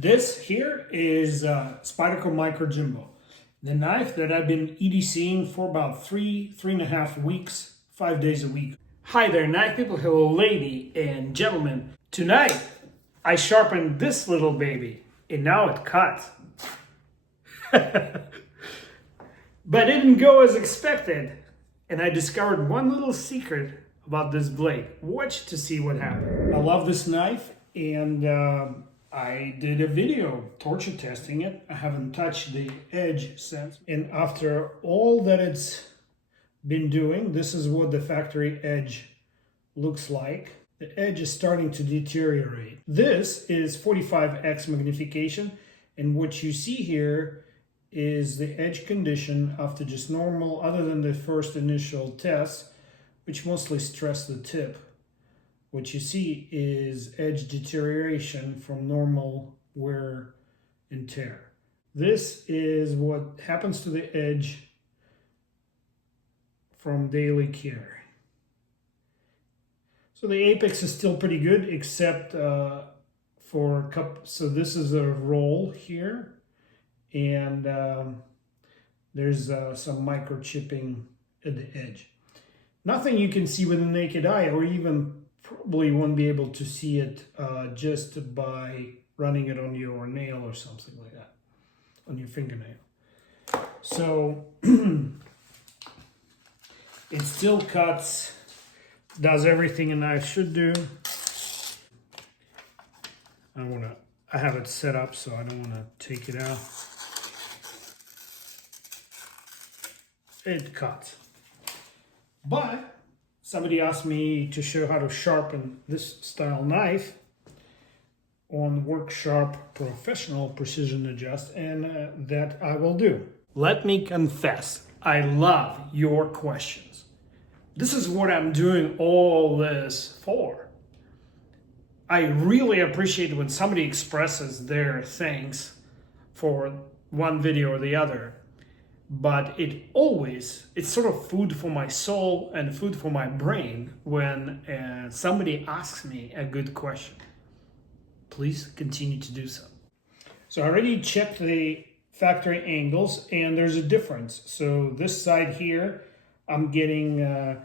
This here is Spyderco MicroJimbo, the knife that I've been EDCing for about three and a half weeks, 5 days a week. Hi there, knife people. Hello, lady and gentlemen. Tonight, I sharpened this little baby, and now it cuts. But it didn't go as expected, and I discovered one little secret about this blade. Watch to see what happened. I love this knife, and I did a video torture testing it. I haven't touched the edge since. And after all that it's been doing, this is what the factory edge looks like. The edge is starting to deteriorate. This is 45x magnification, and what you see here is the edge condition after just normal, other than the first initial test, which mostly stress the tip. What you see is edge deterioration from normal wear and tear. This is what happens to the edge from daily care. So the apex is still pretty good, except for a couple. So this is a roll here, and there's some micro chipping at the edge. Nothing you can see with the naked eye, or even probably won't be able to see it just by running it on your nail or something like that, on your fingernail. So it still cuts, does everything a knife should do. I have it set up so I don't want to take it out. It cuts. But somebody asked me to show how to sharpen this style knife on Worksharp Professional Precision Adjust, and that I will do. Let me confess, I love your questions. This is what I'm doing all this for. I really appreciate when somebody expresses their thanks for one video or the other. But it's sort of food for my soul and food for my brain when somebody asks me a good question. Please continue to do so. So I already checked the factory angles, and there's a difference. So this side here, I'm getting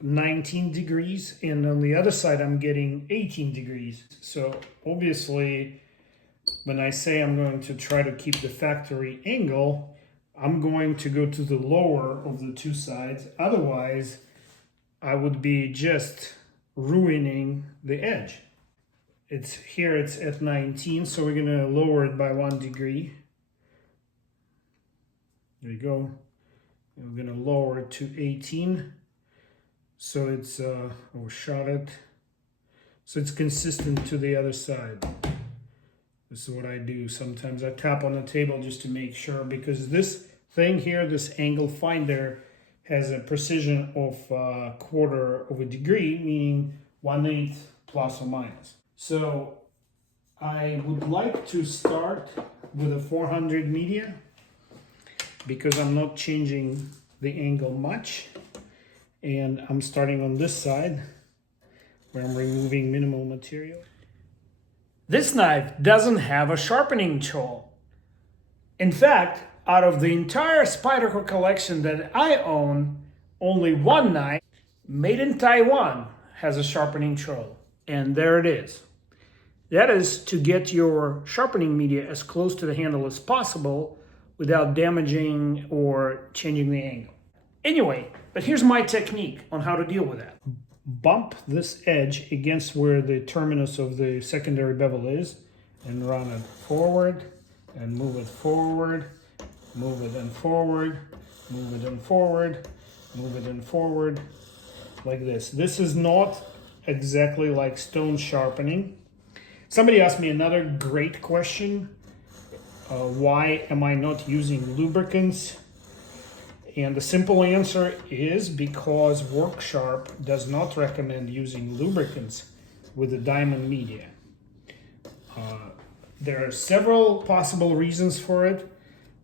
19 degrees, and on the other side, I'm getting 18 degrees. So obviously, when I say I'm going to try to keep the factory angle, I'm going to go to the lower of the two sides. Otherwise, I would be just ruining the edge. It's at 19, so we're gonna lower it by 1 degree. There you go. And we're gonna lower it to 18. So it's, overshot it. So it's consistent to the other side. This is what I do. Sometimes I tap on the table just to make sure, because this thing here, this angle finder, has a precision of 1/4 of a degree, meaning 1/8 plus or minus. So I would like to start with a 400 media, because I'm not changing the angle much. And I'm starting on this side where I'm removing minimal material. This knife doesn't have a sharpening tool. In fact, out of the entire Spyderco collection that I own, only one knife, made in Taiwan, has a sharpening tool. And there it is. That is to get your sharpening media as close to the handle as possible without damaging or changing the angle. Anyway, but here's my technique on how to deal with that. Bump this edge against where the terminus of the secondary bevel is, and run it forward, and move it forward, move it and forward, move it and forward, move it and forward, like this. This is not exactly like stone sharpening. Somebody asked me another great question. Why am I not using lubricants? And the simple answer is because Worksharp does not recommend using lubricants with the diamond media. There are several possible reasons for it,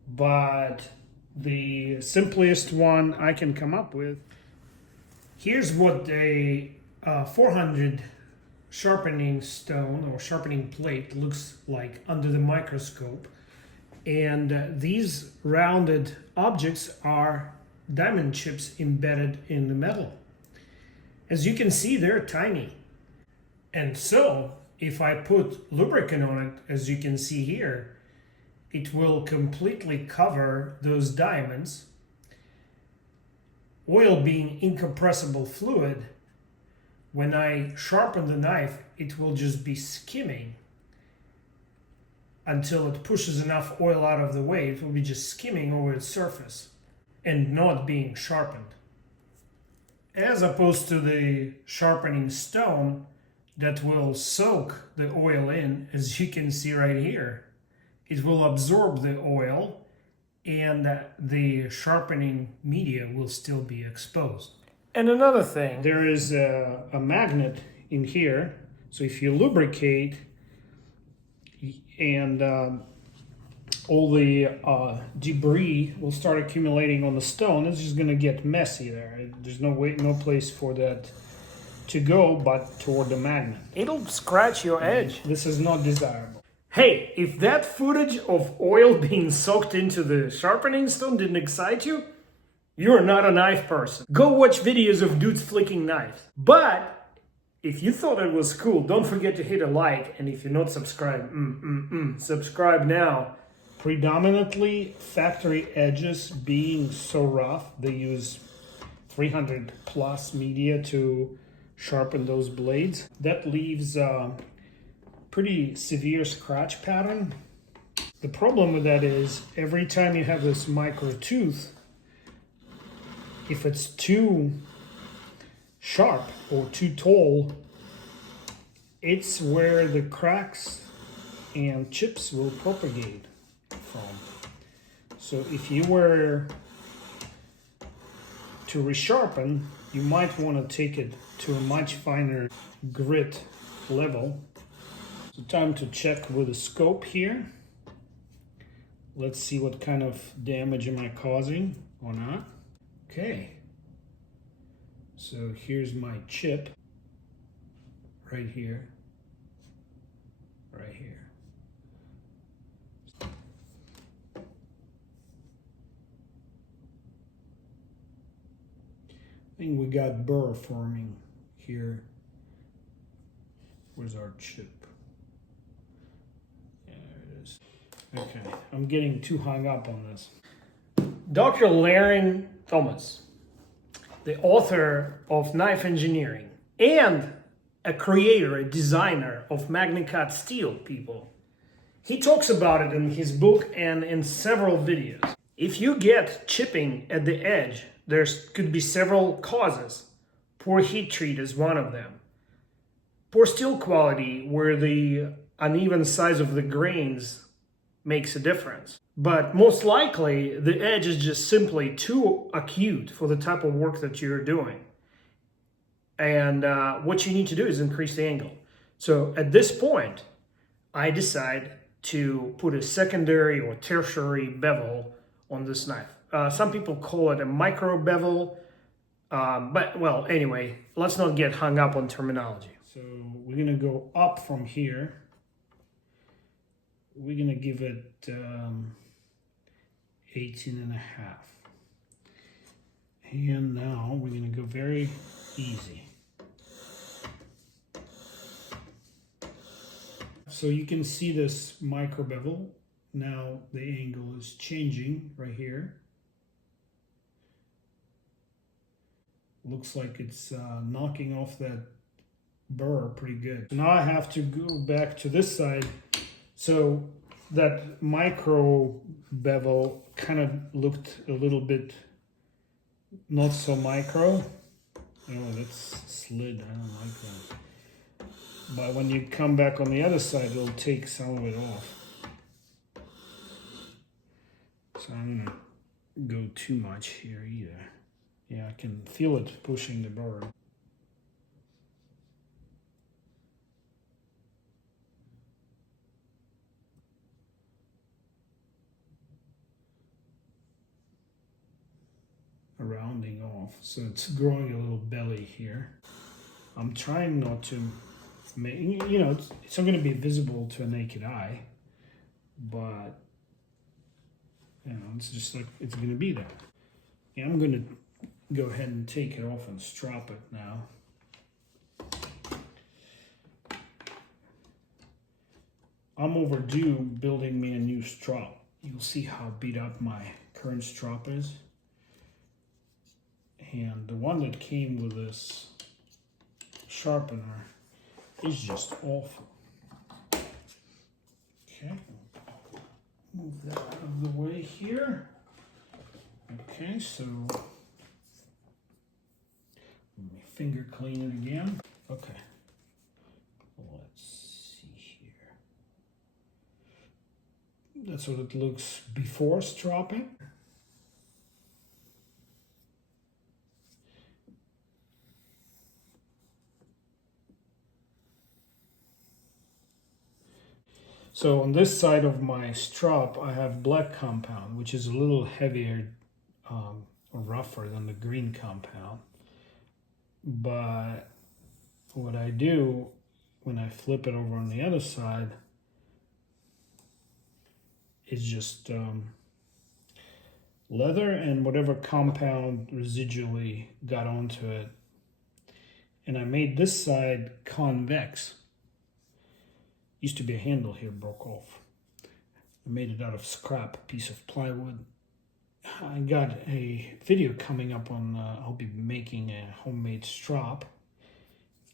but the simplest one I can come up with, here's what a 400 sharpening stone or sharpening plate looks like under the microscope. And these rounded objects are diamond chips embedded in the metal. As you can see, they're tiny. And so, if I put lubricant on it, as you can see here, it will completely cover those diamonds. Oil being incompressible fluid, when I sharpen the knife, it will just be skimming until it pushes enough oil out of the way. It will be just skimming over its surface and not being sharpened. As opposed to the sharpening stone that will soak the oil in, as you can see right here. It will absorb the oil and the sharpening media will still be exposed. And another thing, there is a magnet in here. So if you lubricate and all the debris will start accumulating on the stone, it's just gonna get messy there. There's no place for that to go but toward the magnet. It'll scratch your edge. This is not desirable. Hey, if that footage of oil being soaked into the sharpening stone didn't excite you, you're not a knife person. Go watch videos of dudes flicking knives. But if you thought it was cool, don't forget to hit a like. And if you're not subscribed, subscribe now. Predominantly factory edges being so rough, they use 300 plus media to sharpen those blades. That leaves a pretty severe scratch pattern. The problem with that is every time you have this micro tooth, if it's too sharp or too tall, it's where the cracks and chips will propagate from. So if you were to resharpen, you might want to take it to a much finer grit level. So time to check with the scope here. Let's see what kind of damage am I causing or not. Okay, so here's my chip right here, right here. I think we got burr forming here. Where's our chip? There it is. Okay, I'm getting too hung up on this. Dr. Laren Thomas, the author of Knife Engineering and a creator, a designer of Magna Cut steel, people. He talks about it in his book and in several videos. If you get chipping at the edge, there could be several causes. Poor heat treat is one of them. Poor steel quality, where the uneven size of the grains makes a difference. But most likely, the edge is just simply too acute for the type of work that you're doing. And what you need to do is increase the angle. So at this point, I decide to put a secondary or tertiary bevel on this knife. Some people call it a micro bevel, but well, anyway, let's not get hung up on terminology. So we're gonna go up from here. We're gonna give it 18.5. And now we're gonna go very easy. So you can see this micro bevel. Now the angle is changing right here. Looks like it's knocking off that burr pretty good. So now I have to go back to this side. So that micro bevel kind of looked a little bit not so micro. Oh, that's slid. I don't like that. But when you come back on the other side, it'll take some of it off. So I'm gonna go too much here either. Yeah, I can feel it pushing the burr. Rounding off, so it's growing a little belly here. I'm trying not to You know, it's not going to be visible to a naked eye, but you know, it's just like it's going to be there. Yeah, I'm going to go ahead and take it off and strap it now. I'm overdue building me a new strap. You'll see how beat up my current strap is. And the one that came with this sharpener is just awful. Okay, move that out of the way here. Okay, so let me finger clean it again. Okay, let's see here. That's what it looks before stropping. So on this side of my strap, I have black compound, which is a little heavier or rougher than the green compound. But what I do when I flip it over on the other side is just leather and whatever compound residually got onto it. And I made this side convex. Used to be a handle here, broke off. I made it out of scrap piece of plywood. I got a video coming up on I'll be making a homemade strap,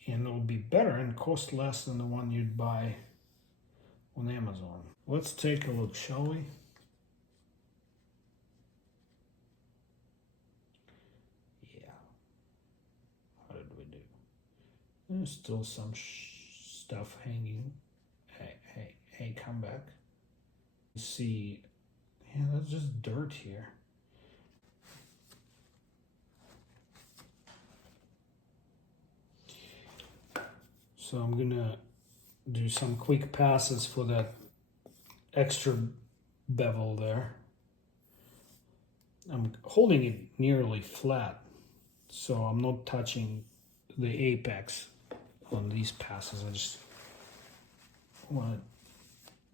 and it'll be better and cost less than the one you'd buy on Amazon. Let's take a look, shall we? Yeah. How did we do? There's still some stuff hanging. Hey, come back. See, yeah, that's just dirt here. So I'm gonna do some quick passes for that extra bevel there. I'm holding it nearly flat, so I'm not touching the apex on these passes. I just want it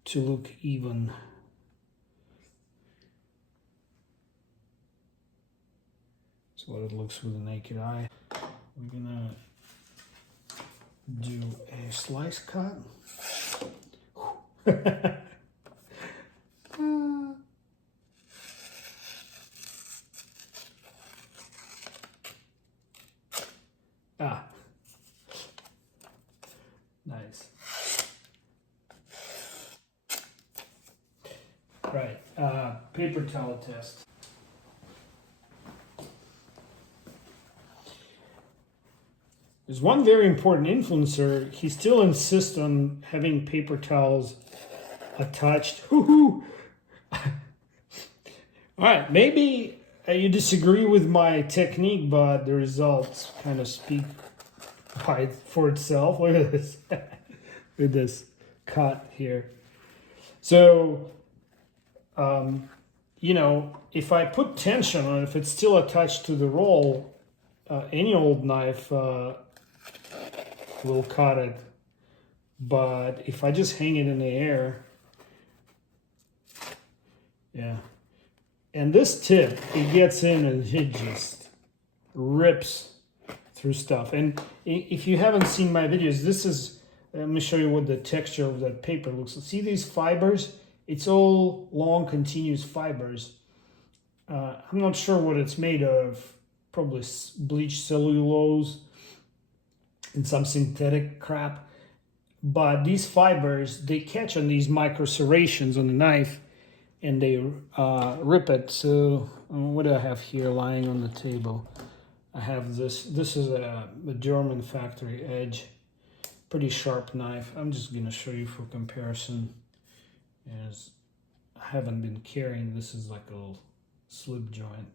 to look even. That's what it looks with the naked eye. We're gonna do a slice cut. Nice. Right, paper towel test. There's one very important influencer. He still insists on having paper towels attached. Woohoo! All right, maybe you disagree with my technique, but the results kind of speak for itself. Look at this. Look at this cut here. So, you know, if I put tension on it, if it's still attached to the roll, any old knife will cut it. But if I just hang it in the air, yeah. And this tip, it gets in and it just rips through stuff. And if you haven't seen my videos, this is, let me show you what the texture of that paper looks like. See these fibers? It's all long, continuous fibers. I'm not sure what it's made of. Probably bleached cellulose and some synthetic crap. But these fibers, they catch on these micro serrations on the knife and they rip it. So what do I have here lying on the table? I have this. This is a German factory edge. Pretty sharp knife. I'm just going to show you for comparison. As I haven't been carrying, this is like a little slip joint.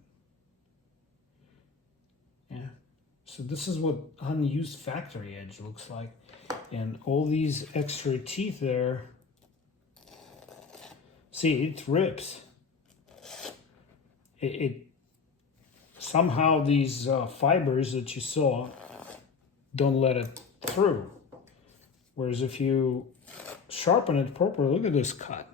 Yeah. So this is what unused factory edge looks like. And all these extra teeth there, see, it rips. It somehow these fibers that you saw don't let it through. Whereas if you sharpen it properly, look at this cut.